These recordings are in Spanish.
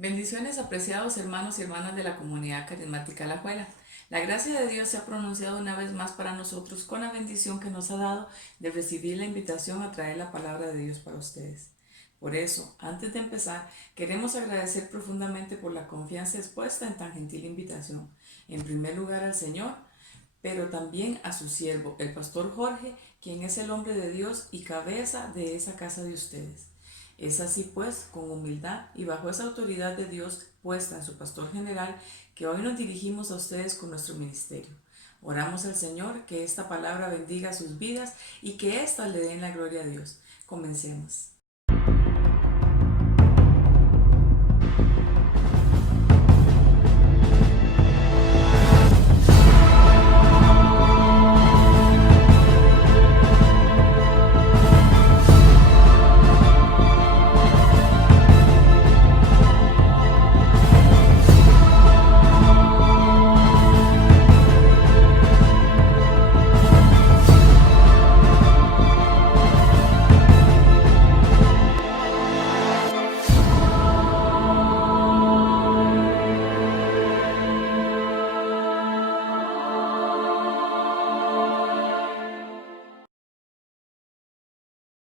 Bendiciones, apreciados hermanos y hermanas de la comunidad carismática Alajuela. La gracia de Dios se ha pronunciado una vez más para nosotros con la bendición que nos ha dado de recibir la invitación a traer la palabra de Dios para ustedes. Por eso, antes de empezar, queremos agradecer profundamente por la confianza expuesta en tan gentil invitación. En primer lugar al Señor, pero también a su siervo, el pastor Jorge, quien es el hombre de Dios y cabeza de esa casa de ustedes. Es así pues, con humildad y bajo esa autoridad de Dios puesta en su pastor general, que hoy nos dirigimos a ustedes con nuestro ministerio. Oramos al Señor que esta palabra bendiga sus vidas y que ésta le den la gloria a Dios. Comencemos.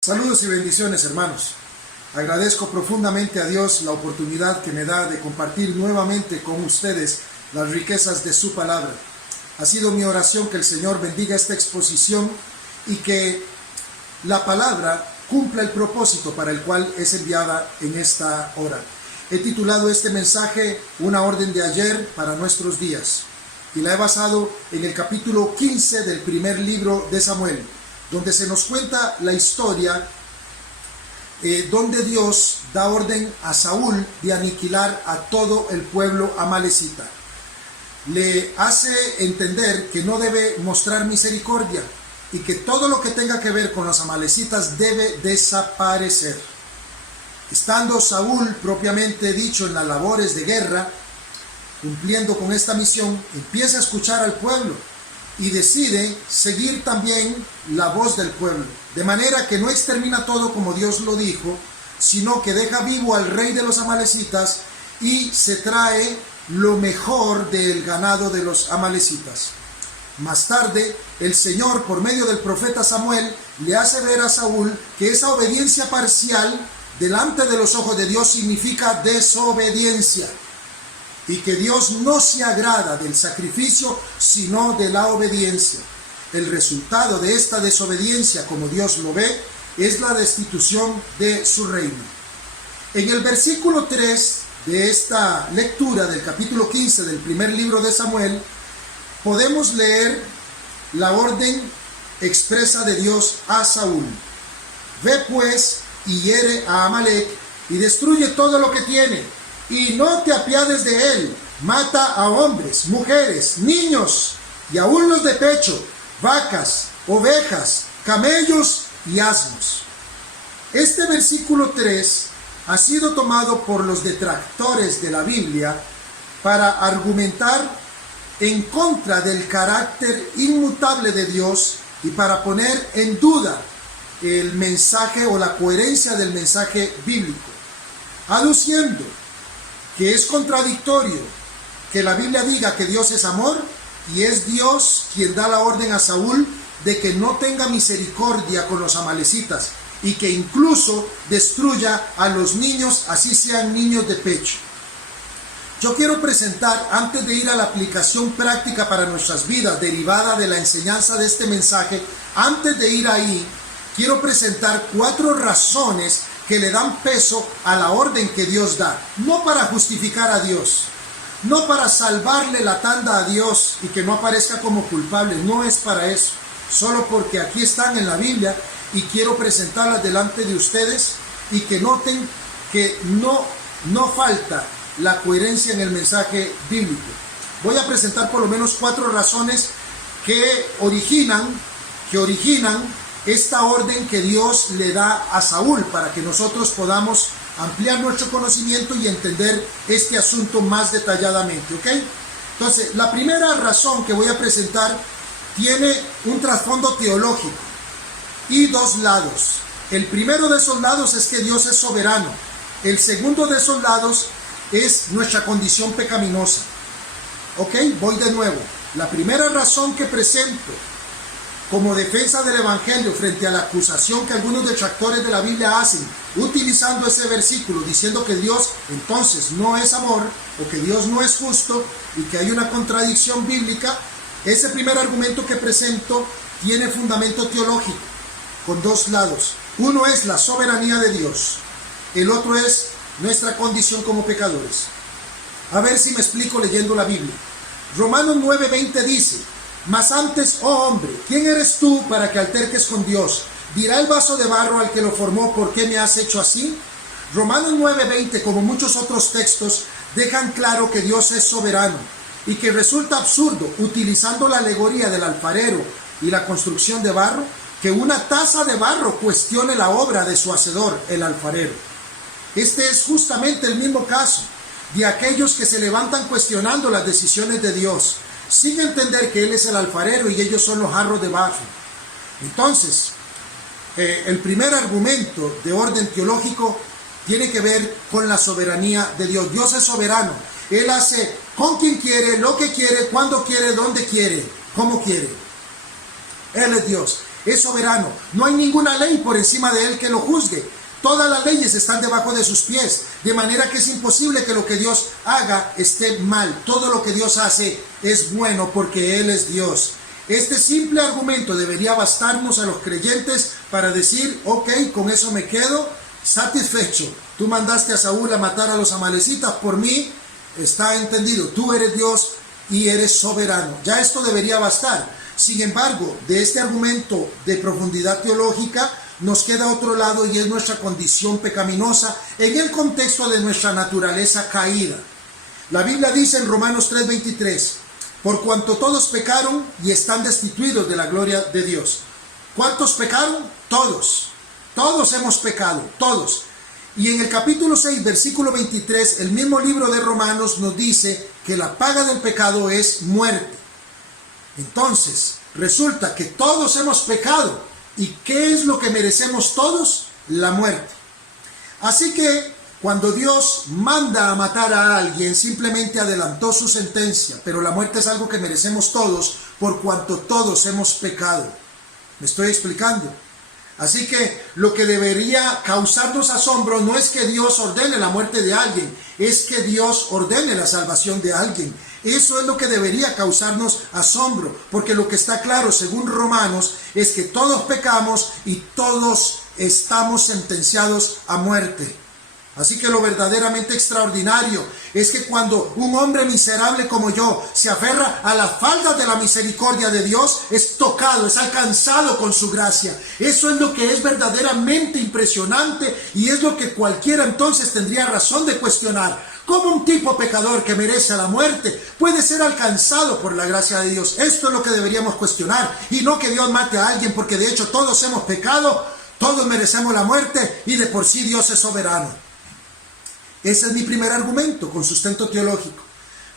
Saludos y bendiciones, hermanos. Agradezco profundamente a Dios la oportunidad que me da de compartir nuevamente con ustedes las riquezas de su palabra. Ha sido mi oración que el Señor bendiga esta exposición y que la palabra cumpla el propósito para el cual es enviada en esta hora. He titulado este mensaje Una orden de ayer para nuestros días y la he basado en el capítulo 15 del primer libro de Samuel, donde se nos cuenta la historia donde Dios da orden a Saúl de aniquilar a todo el pueblo amalecita. Le hace entender que no debe mostrar misericordia y que todo lo que tenga que ver con los amalecitas debe desaparecer. Estando Saúl propiamente dicho en las labores de guerra, cumpliendo con esta misión, empieza a escuchar al pueblo y decide seguir también la voz del pueblo, de manera que no extermina todo como Dios lo dijo, sino que deja vivo al rey de los amalecitas y se trae lo mejor del ganado de los amalecitas. Más tarde, el Señor, por medio del profeta Samuel, le hace ver a Saúl que esa obediencia parcial delante de los ojos de Dios significa desobediencia, y que Dios no se agrada del sacrificio, sino de la obediencia. El resultado de esta desobediencia, como Dios lo ve, es la destitución de su reino. En el versículo 3 de esta lectura del capítulo 15 del primer libro de Samuel, podemos leer la orden expresa de Dios a Saúl. Ve pues y hiere a Amalec y destruye todo lo que tiene, y no te apiades de él. Mata a hombres, mujeres, niños, y aún los de pecho, vacas, ovejas, camellos y asnos. Este versículo 3 ha sido tomado por los detractores de la Biblia para argumentar en contra del carácter inmutable de Dios y para poner en duda el mensaje o la coherencia del mensaje bíblico, aduciendo que es contradictorio que la Biblia diga que Dios es amor y es Dios quien da la orden a Saúl de que no tenga misericordia con los amalecitas y que incluso destruya a los niños, así sean niños de pecho. Yo quiero presentar, antes de ir a la aplicación práctica para nuestras vidas derivada de la enseñanza de este mensaje, antes de ir ahí, quiero presentar 4 razones que le dan peso a la orden que Dios da, no para justificar a Dios, no para salvarle la tanda a Dios y que no aparezca como culpable, no es para eso, solo porque aquí están en la Biblia y quiero presentarlas delante de ustedes y que noten que no falta la coherencia en el mensaje bíblico. Voy a presentar por lo menos 4 razones que originan esta orden que Dios le da a Saúl para que nosotros podamos ampliar nuestro conocimiento y entender este asunto más detalladamente, ¿ok? Entonces, la primera razón que voy a presentar tiene un trasfondo teológico y 2 lados. El primero de esos lados es que Dios es soberano. El segundo de esos lados es nuestra condición pecaminosa. Ok, voy de nuevo. La primera razón que presento como defensa del Evangelio frente a la acusación que algunos detractores de la Biblia hacen, utilizando ese versículo, diciendo que Dios entonces no es amor, o que Dios no es justo, y que hay una contradicción bíblica, ese primer argumento que presento tiene fundamento teológico, con dos lados. Uno es la soberanía de Dios, el otro es nuestra condición como pecadores. A ver si me explico leyendo la Biblia. Romanos 9:20 dice: mas antes, oh hombre, ¿quién eres tú para que alterques con Dios? ¿Dirá el vaso de barro al que lo formó, ¿por qué me has hecho así? Romanos 9:20, como muchos otros textos, dejan claro que Dios es soberano y que resulta absurdo, utilizando la alegoría del alfarero y la construcción de barro, que una taza de barro cuestione la obra de su hacedor, el alfarero. Este es justamente el mismo caso de aquellos que se levantan cuestionando las decisiones de Dios, sin entender que Él es el alfarero y ellos son los jarros de barro. Entonces, el primer argumento de orden teológico tiene que ver con la soberanía de Dios. Dios es soberano. Él hace con quien quiere, lo que quiere, cuando quiere, donde quiere, como quiere. Él es Dios, es soberano. No hay ninguna ley por encima de Él que lo juzgue. Todas las leyes están debajo de sus pies, de manera que es imposible que lo que Dios haga esté mal. Todo lo que Dios hace es bueno porque Él es Dios. Este simple argumento debería bastarnos a los creyentes para decir: ok, con eso me quedo satisfecho. Tú mandaste a Saúl a matar a los amalecitas, por mí está entendido. Tú eres Dios y eres soberano. Ya esto debería bastar. Sin embargo, de este argumento de profundidad teológica, nos queda otro lado, y es nuestra condición pecaminosa en el contexto de nuestra naturaleza caída. La Biblia dice en Romanos 3:23: por cuanto todos pecaron y están destituidos de la gloria de Dios. ¿Cuántos pecaron? Todos. Todos hemos pecado, todos. Y en el capítulo 6, versículo 23, el mismo libro de Romanos nos dice que la paga del pecado es muerte. Entonces, resulta que todos hemos pecado. ¿Y qué es lo que merecemos todos? La muerte. Así que cuando Dios manda a matar a alguien, simplemente adelantó su sentencia, pero la muerte es algo que merecemos todos por cuanto todos hemos pecado. ¿Me estoy explicando? Así que lo que debería causarnos asombro no es que Dios ordene la muerte de alguien, es que Dios ordene la salvación de alguien. Eso es lo que debería causarnos asombro, porque lo que está claro según Romanos es que todos pecamos y todos estamos sentenciados a muerte. Así que lo verdaderamente extraordinario es que cuando un hombre miserable como yo se aferra a las faldas de la misericordia de Dios, es tocado, es alcanzado con su gracia. Eso es lo que es verdaderamente impresionante, y es lo que cualquiera entonces tendría razón de cuestionar. ¿Cómo un tipo pecador que merece la muerte puede ser alcanzado por la gracia de Dios? Esto es lo que deberíamos cuestionar, y no que Dios mate a alguien, porque de hecho todos hemos pecado, todos merecemos la muerte, y de por sí Dios es soberano. Ese es mi primer argumento con sustento teológico.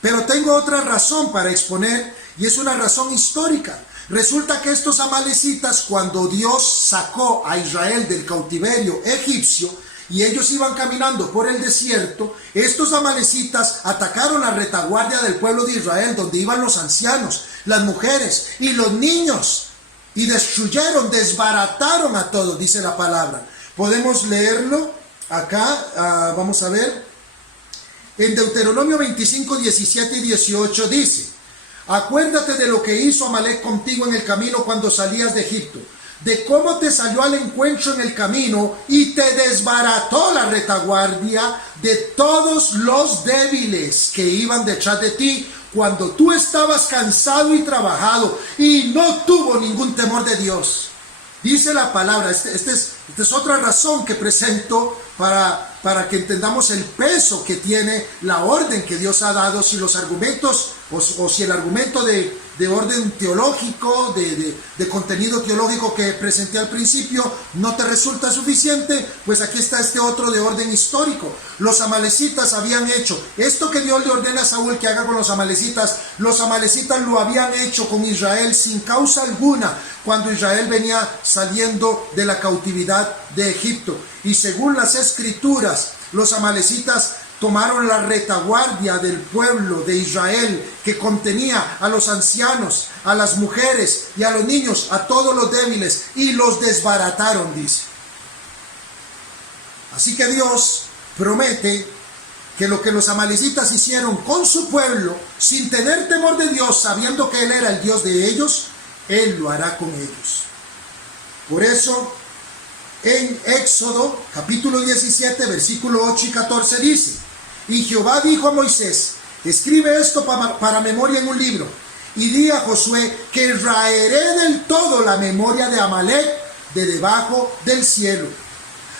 Pero tengo otra razón para exponer, y es una razón histórica. Resulta que estos amalecitas, cuando Dios sacó a Israel del cautiverio egipcio y ellos iban caminando por el desierto, estos amalecitas atacaron la retaguardia del pueblo de Israel, donde iban los ancianos, las mujeres y los niños, y destruyeron, desbarataron a todos, dice la palabra. Podemos leerlo acá, vamos a ver, en Deuteronomio 25, 17 y 18 dice: acuérdate de lo que hizo Amalec contigo en el camino cuando salías de Egipto, de cómo te salió al encuentro en el camino y te desbarató la retaguardia de todos los débiles que iban detrás de ti cuando tú estabas cansado y trabajado, y no tuvo ningún temor de Dios. Dice la palabra, esta es otra razón que presento para que entendamos el peso que tiene la orden que Dios ha dado. Si los argumentos, o si el argumento de orden teológico, de contenido teológico que presenté al principio no te resulta suficiente, pues aquí está este otro de orden histórico. Los amalecitas habían hecho esto que Dios le ordena a Saúl que haga con los amalecitas lo habían hecho con Israel sin causa alguna cuando Israel venía saliendo de la cautividad de Egipto. Y según las escrituras, los amalecitas tomaron la retaguardia del pueblo de Israel, que contenía a los ancianos, a las mujeres y a los niños, a todos los débiles, y los desbarataron, dice. Así que Dios promete que lo que los amalecitas hicieron con su pueblo, sin tener temor de Dios, sabiendo que Él era el Dios de ellos, Él lo hará con ellos. Por eso, en Éxodo, capítulo 17, versículo 8 y 14 dice: y Jehová dijo a Moisés: escribe esto para memoria en un libro, y di a Josué que raeré del todo la memoria de Amalec de debajo del cielo.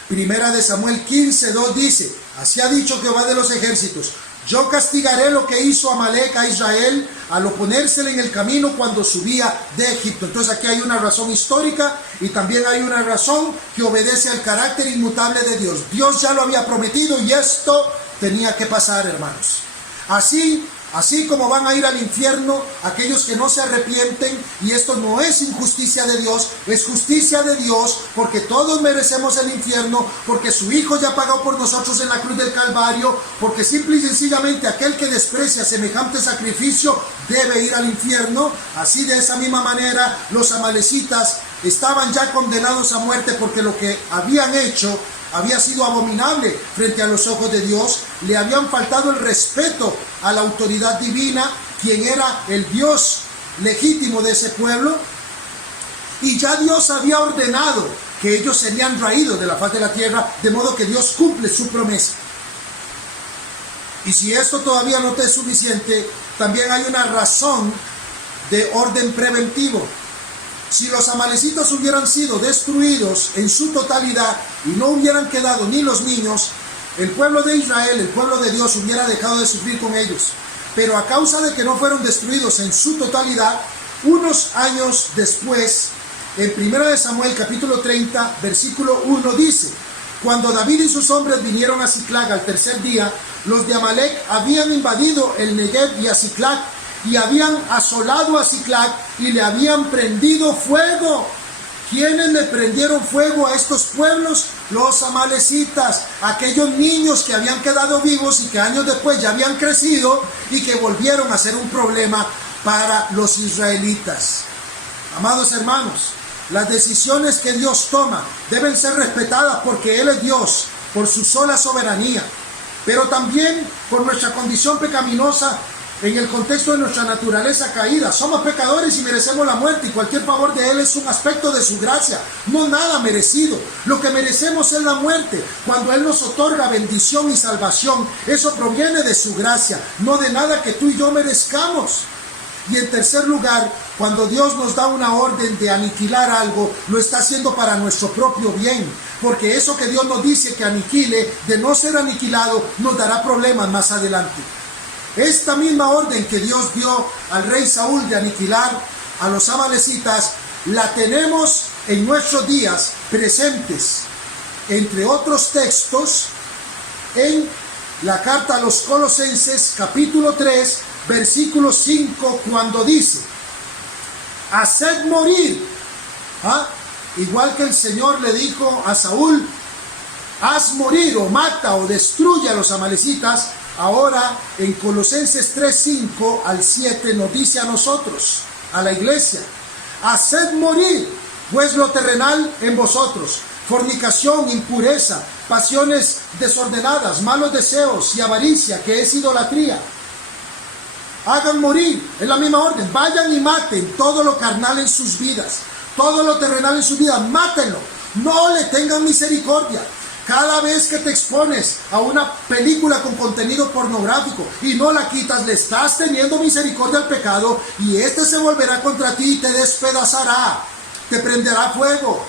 Primera de Samuel 15:2 dice: así ha dicho Jehová de los ejércitos: yo castigaré lo que hizo Amalec a Israel al oponérsele en el camino cuando subía de Egipto. Entonces aquí hay una razón histórica y también hay una razón que obedece al carácter inmutable de Dios. Dios ya lo había prometido y esto tenía que pasar, hermanos. Así como van a ir al infierno aquellos que no se arrepienten, y esto no es injusticia de Dios, es justicia de Dios, porque todos merecemos el infierno, porque su Hijo ya pagó por nosotros en la cruz del Calvario, porque simple y sencillamente aquel que desprecia semejante sacrificio debe ir al infierno. Así, de esa misma manera, los amalecitas estaban ya condenados a muerte porque lo que habían hecho había sido abominable frente a los ojos de Dios. Le habían faltado el respeto a la autoridad divina, quien era el Dios legítimo de ese pueblo, y ya Dios había ordenado que ellos serían raídos de la faz de la tierra, de modo que Dios cumple su promesa. Y si esto todavía no te es suficiente, también hay una razón de orden preventivo. Si los amalecitas hubieran sido destruidos en su totalidad y no hubieran quedado ni los niños, el pueblo de Israel, el pueblo de Dios, hubiera dejado de sufrir con ellos. Pero a causa de que no fueron destruidos en su totalidad, unos años después, en 1 Samuel capítulo 30, versículo 1 dice: cuando David y sus hombres vinieron a Siclag al tercer día, los de Amalec habían invadido el Negev y a Siclag, y habían asolado a Siclag y le habían prendido fuego. ¿Quiénes le prendieron fuego a estos pueblos? Los amalecitas, aquellos niños que habían quedado vivos y que años después ya habían crecido y que volvieron a ser un problema para los israelitas. Amados hermanos, las decisiones que Dios toma deben ser respetadas porque Él es Dios, por su sola soberanía, pero también por nuestra condición pecaminosa. En el contexto de nuestra naturaleza caída, somos pecadores y merecemos la muerte, y cualquier favor de Él es un aspecto de su gracia, no nada merecido. Lo que merecemos es la muerte. Cuando Él nos otorga bendición y salvación, eso proviene de su gracia, no de nada que tú y yo merezcamos. Y en tercer lugar, cuando Dios nos da una orden de aniquilar algo, lo está haciendo para nuestro propio bien, porque eso que Dios nos dice que aniquile, de no ser aniquilado, nos dará problemas más adelante. Esta misma orden que Dios dio al rey Saúl de aniquilar a los amalecitas, la tenemos en nuestros días presentes, entre otros textos, en la carta a los Colosenses, capítulo 3, versículo 5, cuando dice: haced morir, igual que el Señor le dijo a Saúl: haz morir o mata o destruye a los amalecitas. Ahora en Colosenses 3, 5 al 7 nos dice a nosotros, a la iglesia: haced morir pues lo terrenal en vosotros, fornicación, impureza, pasiones desordenadas, malos deseos y avaricia, que es idolatría. Hagan morir, es la misma orden. Vayan y maten todo lo carnal en sus vidas, todo lo terrenal en sus vidas, mátenlo, no le tengan misericordia. Cada vez que te expones a una película con contenido pornográfico y no la quitas, le estás teniendo misericordia al pecado, y este se volverá contra ti y te despedazará, te prenderá fuego.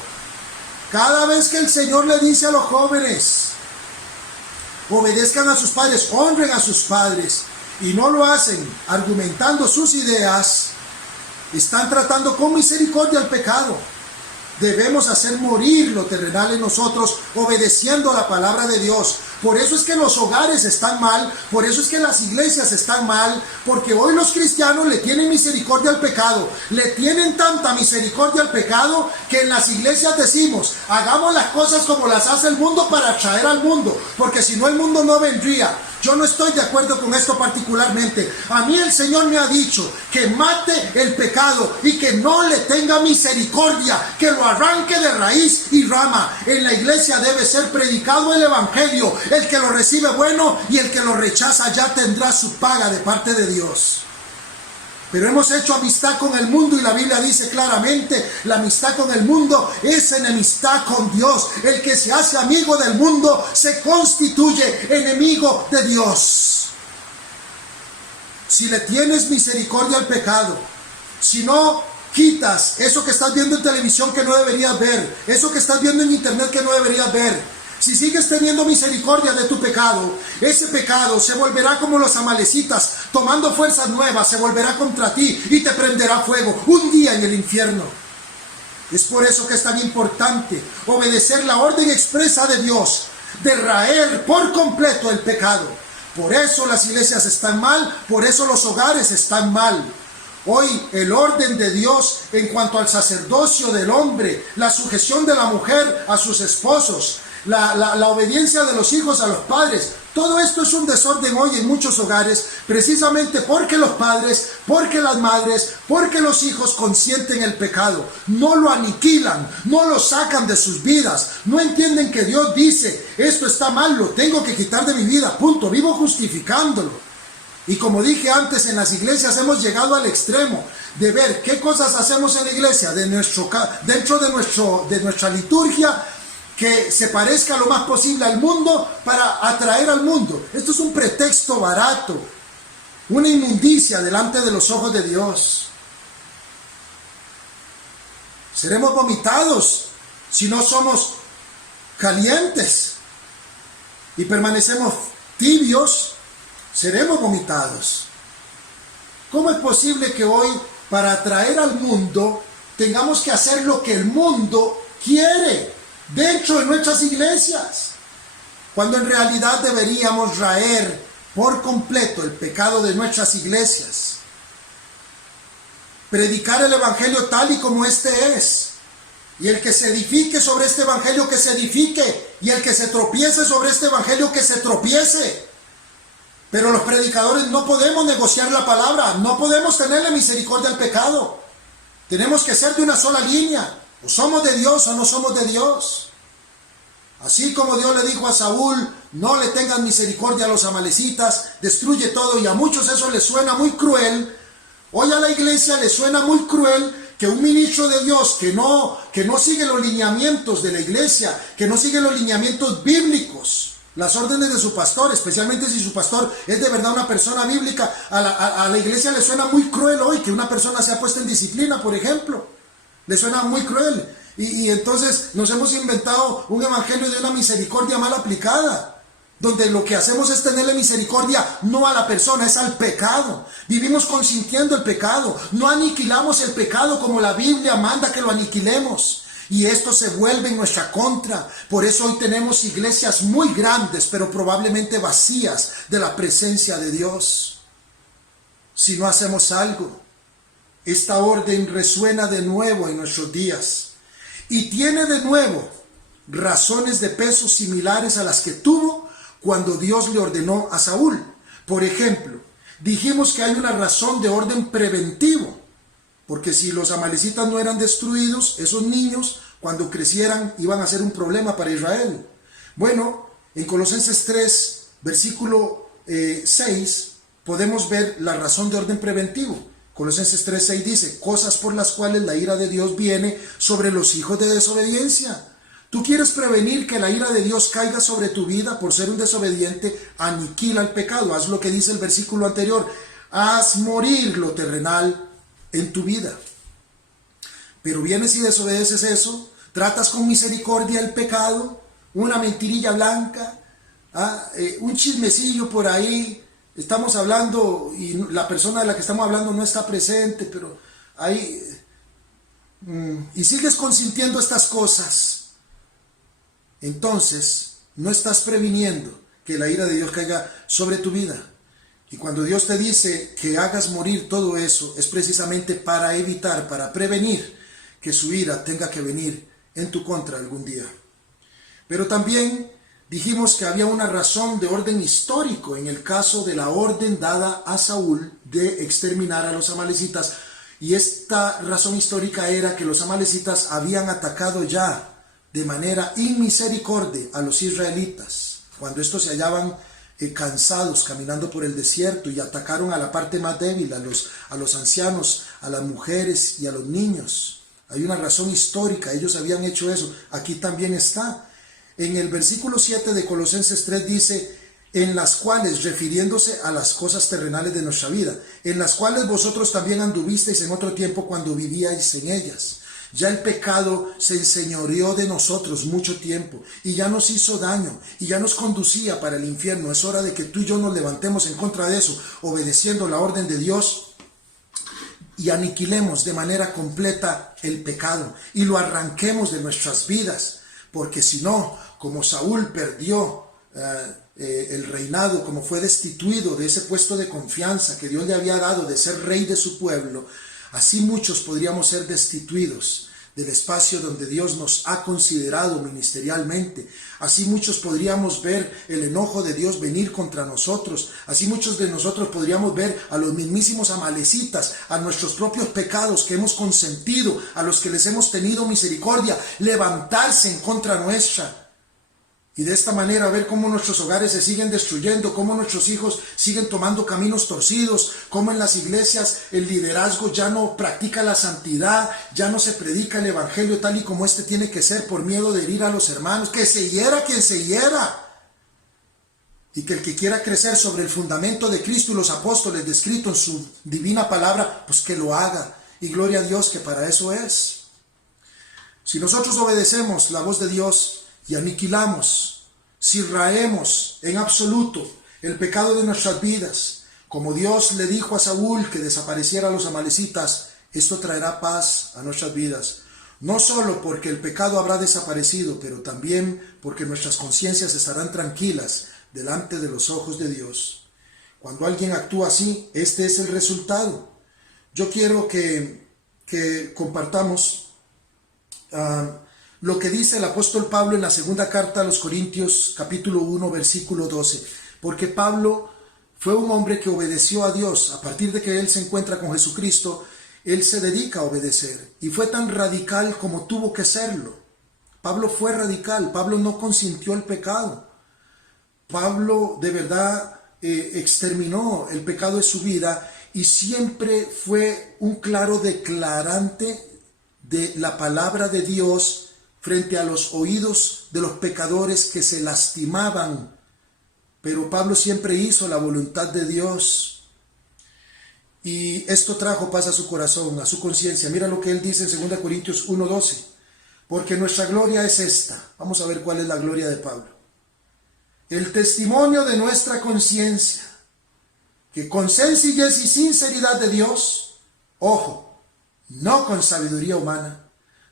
Cada vez que el Señor le dice a los jóvenes: obedezcan a sus padres, honren a sus padres, y no lo hacen argumentando sus ideas, están tratando con misericordia al pecado. Debemos hacer morir lo terrenal en nosotros, obedeciendo a la palabra de Dios. Por eso es que los hogares están mal, por eso es que las iglesias están mal, porque hoy los cristianos le tienen misericordia al pecado, le tienen tanta misericordia al pecado que en las iglesias decimos: hagamos las cosas como las hace el mundo para atraer al mundo, porque si no el mundo no vendría. Yo no estoy de acuerdo con esto particularmente. A mí el Señor me ha dicho que mate el pecado y que no le tenga misericordia, que lo arranque de raíz y rama. En la iglesia debe ser predicado el evangelio. El que lo recibe bueno y el que lo rechaza ya tendrá su paga de parte de Dios. Pero hemos hecho amistad con el mundo y la Biblia dice claramente, la amistad con el mundo es enemistad con Dios. El que se hace amigo del mundo se constituye enemigo de Dios. Si le tienes misericordia al pecado, si no quitas eso que estás viendo en televisión que no deberías ver, eso que estás viendo en internet que no deberías ver, si sigues teniendo misericordia de tu pecado, ese pecado se volverá como los amalecitas, tomando fuerzas nuevas, se volverá contra ti y te prenderá fuego un día en el infierno. Es por eso que es tan importante obedecer la orden expresa de Dios, de raer por completo el pecado. Por eso las iglesias están mal, por eso los hogares están mal. Hoy el orden de Dios en cuanto al sacerdocio del hombre, la sujeción de la mujer a sus esposos, la obediencia de los hijos a los padres, todo esto es un desorden hoy en muchos hogares, precisamente porque los padres, porque las madres, porque los hijos consienten el pecado, no lo aniquilan, no lo sacan de sus vidas, no entienden que Dios dice, esto está mal, lo tengo que quitar de mi vida, punto, vivo justificándolo. Y como dije antes, en las iglesias hemos llegado al extremo de ver qué cosas hacemos en la iglesia, dentro de nuestra liturgia, que se parezca lo más posible al mundo para atraer al mundo. Esto es un pretexto barato, una inmundicia delante de los ojos de Dios. Seremos vomitados si no somos calientes y permanecemos tibios, seremos vomitados. ¿Cómo es posible que hoy, para atraer al mundo, tengamos que hacer lo que el mundo quiere dentro de nuestras iglesias, cuando en realidad deberíamos raer por completo el pecado de nuestras iglesias? Predicar el evangelio tal y como este es, y el que se edifique sobre este evangelio que se edifique, y el que se tropiece sobre este evangelio que se tropiece. Pero los predicadores no podemos negociar la palabra, no podemos tenerle misericordia al pecado. Tenemos que ser de una sola línea. O somos de Dios o no somos de Dios. Así como Dios le dijo a Saúl, no le tengan misericordia a los amalecitas, destruye todo, y a muchos eso les suena muy cruel. Hoy a la iglesia le suena muy cruel que un ministro de Dios que no sigue los lineamientos de la iglesia, que no sigue los lineamientos bíblicos, las órdenes de su pastor, especialmente si su pastor es de verdad una persona bíblica, a la iglesia le suena muy cruel hoy que una persona sea puesta en disciplina, por ejemplo. Le suena muy cruel. Y entonces nos hemos inventado un evangelio de una misericordia mal aplicada, donde lo que hacemos es tenerle misericordia no a la persona, es al pecado. Vivimos consintiendo el pecado, no aniquilamos el pecado como la Biblia manda que lo aniquilemos. Y esto se vuelve en nuestra contra. Por eso hoy tenemos iglesias muy grandes, pero probablemente vacías de la presencia de Dios. Si no hacemos algo, esta orden resuena de nuevo en nuestros días y tiene de nuevo razones de peso similares a las que tuvo cuando Dios le ordenó a Saúl. Por ejemplo, dijimos que hay una razón de orden preventivo, porque si los amalecitas no eran destruidos, esos niños cuando crecieran iban a ser un problema para Israel. Bueno, en Colosenses 3, versículo 6, podemos ver la razón de orden preventivo. Colosenses 3:6 dice, cosas por las cuales la ira de Dios viene sobre los hijos de desobediencia. Tú quieres prevenir que la ira de Dios caiga sobre tu vida por ser un desobediente, aniquila el pecado. Haz lo que dice el versículo anterior, haz morir lo terrenal en tu vida. Pero vienes y desobedeces eso, tratas con misericordia el pecado, una mentirilla blanca, un chismecillo por ahí. Estamos hablando y la persona de la que estamos hablando no está presente, pero ahí, y sigues consintiendo estas cosas. Entonces, no estás previniendo que la ira de Dios caiga sobre tu vida. Y cuando Dios te dice que hagas morir todo eso, es precisamente para evitar, para prevenir que su ira tenga que venir en tu contra algún día. Pero también Dijimos que había una razón de orden histórico en el caso de la orden dada a Saúl de exterminar a los amalecitas. Y esta razón histórica era que los amalecitas habían atacado ya de manera inmisericordia a los israelitas, cuando estos se hallaban cansados caminando por el desierto, y atacaron a la parte más débil, a los ancianos, a las mujeres y a los niños. Hay una razón histórica, ellos habían hecho eso. Aquí también está. En el versículo 7 de Colosenses 3 dice: en las cuales, refiriéndose a las cosas terrenales de nuestra vida, en las cuales vosotros también anduvisteis en otro tiempo cuando vivíais en ellas. Ya el pecado se enseñoreó de nosotros mucho tiempo y ya nos hizo daño y ya nos conducía para el infierno. Es hora de que tú y yo nos levantemos en contra de eso, obedeciendo la orden de Dios, y aniquilemos de manera completa el pecado y lo arranquemos de nuestras vidas. Porque si no, como Saúl perdió el reinado, como fue destituido de ese puesto de confianza que Dios le había dado de ser rey de su pueblo, así muchos podríamos ser destituidos del espacio donde Dios nos ha considerado ministerialmente. Así muchos podríamos ver el enojo de Dios venir contra nosotros. Así muchos de nosotros podríamos ver a los mismísimos amalecitas, a nuestros propios pecados que hemos consentido, a los que les hemos tenido misericordia, levantarse en contra nuestra. Y de esta manera ver cómo nuestros hogares se siguen destruyendo, cómo nuestros hijos siguen tomando caminos torcidos, cómo en las iglesias el liderazgo ya no practica la santidad, ya no se predica el evangelio tal y como este tiene que ser por miedo de herir a los hermanos. Que se hiera quien se hiera. Y que el que quiera crecer sobre el fundamento de Cristo y los apóstoles descrito en su divina palabra, pues que lo haga. Y gloria a Dios que para eso es. Si nosotros obedecemos la voz de Dios y aniquilamos, si raemos en absoluto el pecado de nuestras vidas, como Dios le dijo a Saúl que desapareciera a los amalecitas, esto traerá paz a nuestras vidas. No solo porque el pecado habrá desaparecido, pero también porque nuestras conciencias estarán tranquilas delante de los ojos de Dios. Cuando alguien actúa así, este es el resultado. Yo quiero que compartamos lo que dice el apóstol Pablo en la segunda carta a los Corintios, capítulo 1, versículo 12. Porque Pablo fue un hombre que obedeció a Dios. A partir de que él se encuentra con Jesucristo, él se dedica a obedecer. Y fue tan radical como tuvo que serlo. Pablo fue radical. Pablo no consintió el pecado. Pablo de verdad exterminó el pecado de su vida y siempre fue un claro declarante de la palabra de Dios frente a los oídos de los pecadores que se lastimaban. Pero Pablo siempre hizo la voluntad de Dios. Y esto trajo paz a su corazón, a su conciencia. Mira lo que él dice en 2 Corintios 1:12. Porque nuestra gloria es esta. Vamos a ver cuál es la gloria de Pablo. El testimonio de nuestra conciencia, que con sencillez y sinceridad de Dios, ojo, no con sabiduría humana,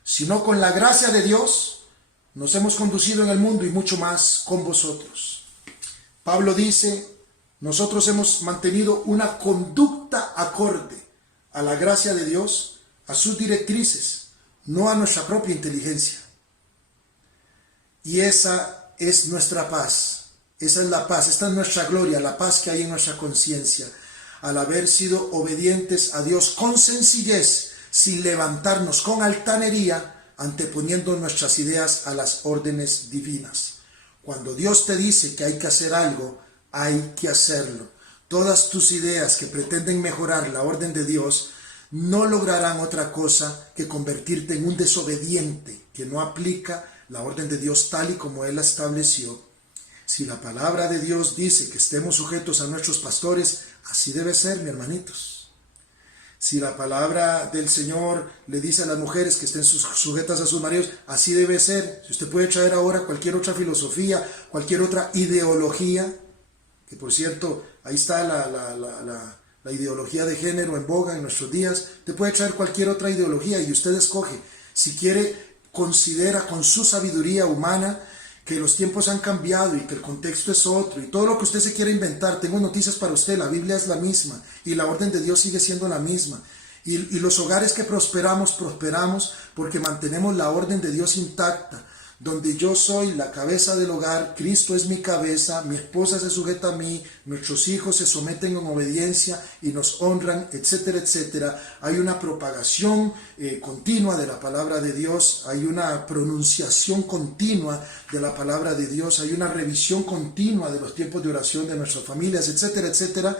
sino con la gracia de Dios, nos hemos conducido en el mundo y mucho más con vosotros. Pablo dice, nosotros hemos mantenido una conducta acorde a la gracia de Dios, a sus directrices, no a nuestra propia inteligencia. Y esa es nuestra paz, esa es la paz, esta es nuestra gloria, la paz que hay en nuestra conciencia, al haber sido obedientes a Dios con sencillez, sin levantarnos con altanería, anteponiendo nuestras ideas a las órdenes divinas. Cuando Dios te dice que hay que hacer algo, hay que hacerlo. Todas tus ideas que pretenden mejorar la orden de Dios no lograrán otra cosa que convertirte en un desobediente que no aplica la orden de Dios tal y como Él la estableció. Si la palabra de Dios dice que estemos sujetos a nuestros pastores, así debe ser, mis hermanitos. Si la palabra del Señor le dice a las mujeres que estén sujetas a sus maridos, así debe ser. Si usted puede traer ahora cualquier otra filosofía, cualquier otra ideología, que por cierto, ahí está la ideología de género en boga en nuestros días, usted puede traer cualquier otra ideología y usted escoge. Si quiere, considera con su sabiduría humana que los tiempos han cambiado y que el contexto es otro y todo lo que usted se quiera inventar. Tengo noticias para usted, la Biblia es la misma y la orden de Dios sigue siendo la misma. Y los hogares que prosperamos porque mantenemos la orden de Dios intacta, donde yo soy la cabeza del hogar, Cristo es mi cabeza, mi esposa se sujeta a mí, nuestros hijos se someten en obediencia y nos honran, etcétera, etcétera. Hay una propagación continua de la palabra de Dios, hay una pronunciación continua de la palabra de Dios, hay una revisión continua de los tiempos de oración de nuestras familias, etcétera, etcétera.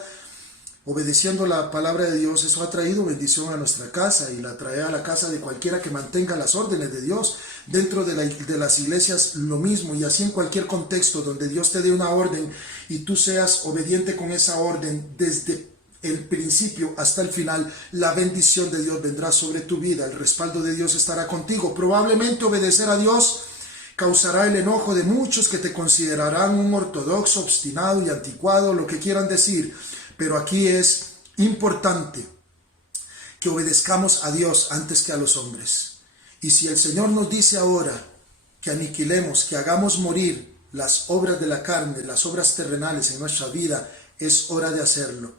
Obedeciendo la palabra de Dios, eso ha traído bendición a nuestra casa y la trae a la casa de cualquiera que mantenga las órdenes de Dios. Dentro de las iglesias lo mismo, y así en cualquier contexto donde Dios te dé una orden y tú seas obediente con esa orden desde el principio hasta el final, la bendición de Dios vendrá sobre tu vida, el respaldo de Dios estará contigo. Probablemente obedecer a Dios causará el enojo de muchos que te considerarán un ortodoxo, obstinado y anticuado, lo que quieran decir. Pero aquí es importante que obedezcamos a Dios antes que a los hombres. Y si el Señor nos dice ahora que aniquilemos, que hagamos morir las obras de la carne, las obras terrenales en nuestra vida, es hora de hacerlo.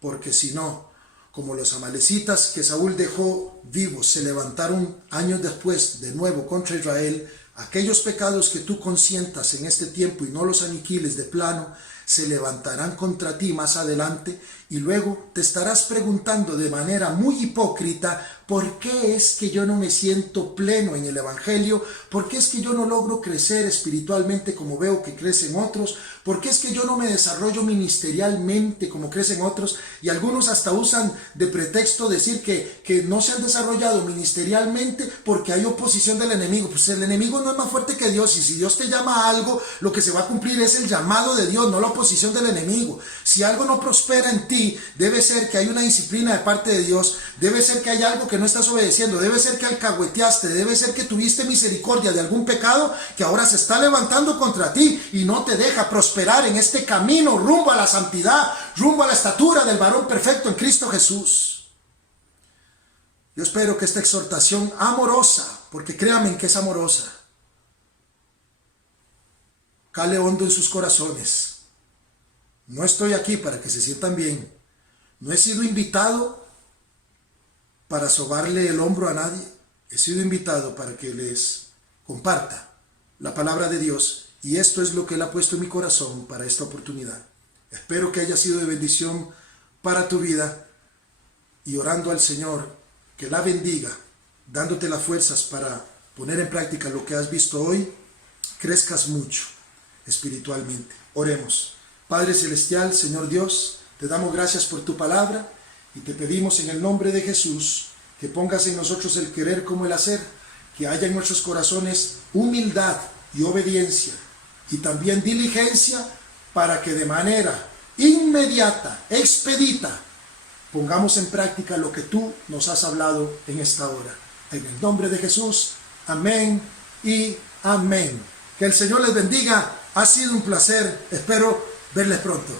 Porque si no, como los amalecitas que Saúl dejó vivos se levantaron años después de nuevo contra Israel, aquellos pecados que tú consientas en este tiempo y no los aniquiles de plano, se levantarán contra ti más adelante y luego te estarás preguntando de manera muy hipócrita, ¿por qué es que yo no me siento pleno en el Evangelio? ¿Por qué es que yo no logro crecer espiritualmente como veo que crecen otros? ¿Por qué es que yo no me desarrollo ministerialmente como crecen otros? Y algunos hasta usan de pretexto decir que no se han desarrollado ministerialmente porque hay oposición del enemigo. Pues el enemigo no es más fuerte que Dios, y si Dios te llama a algo, lo que se va a cumplir es el llamado de Dios, no la oposición del enemigo. Si algo no prospera en ti, debe ser que hay una disciplina de parte de Dios, debe ser que hay algo que no estás obedeciendo, debe ser que alcahueteaste, debe ser que tuviste misericordia de algún pecado que ahora se está levantando contra ti y no te deja prosperar en este camino rumbo a la santidad, rumbo a la estatura del varón perfecto en Cristo Jesús. Yo espero que esta exhortación amorosa, porque créanme que es amorosa, cale hondo en sus corazones. No estoy aquí para que se sientan bien. No he sido invitado para sobarle el hombro a nadie. He sido invitado para que les comparta la palabra de Dios, y esto es lo que Él ha puesto en mi corazón para esta oportunidad. Espero que haya sido de bendición para tu vida, y orando al Señor que la bendiga, dándote las fuerzas para poner en práctica lo que has visto hoy, crezcas mucho espiritualmente. Oremos. Padre Celestial, Señor Dios, te damos gracias por tu palabra y te pedimos en el nombre de Jesús que pongas en nosotros el querer como el hacer, que haya en nuestros corazones humildad y obediencia y también diligencia para que de manera inmediata, expedita, pongamos en práctica lo que tú nos has hablado en esta hora. En el nombre de Jesús, amén y amén. Que el Señor les bendiga. Ha sido un placer. Espero verles pronto.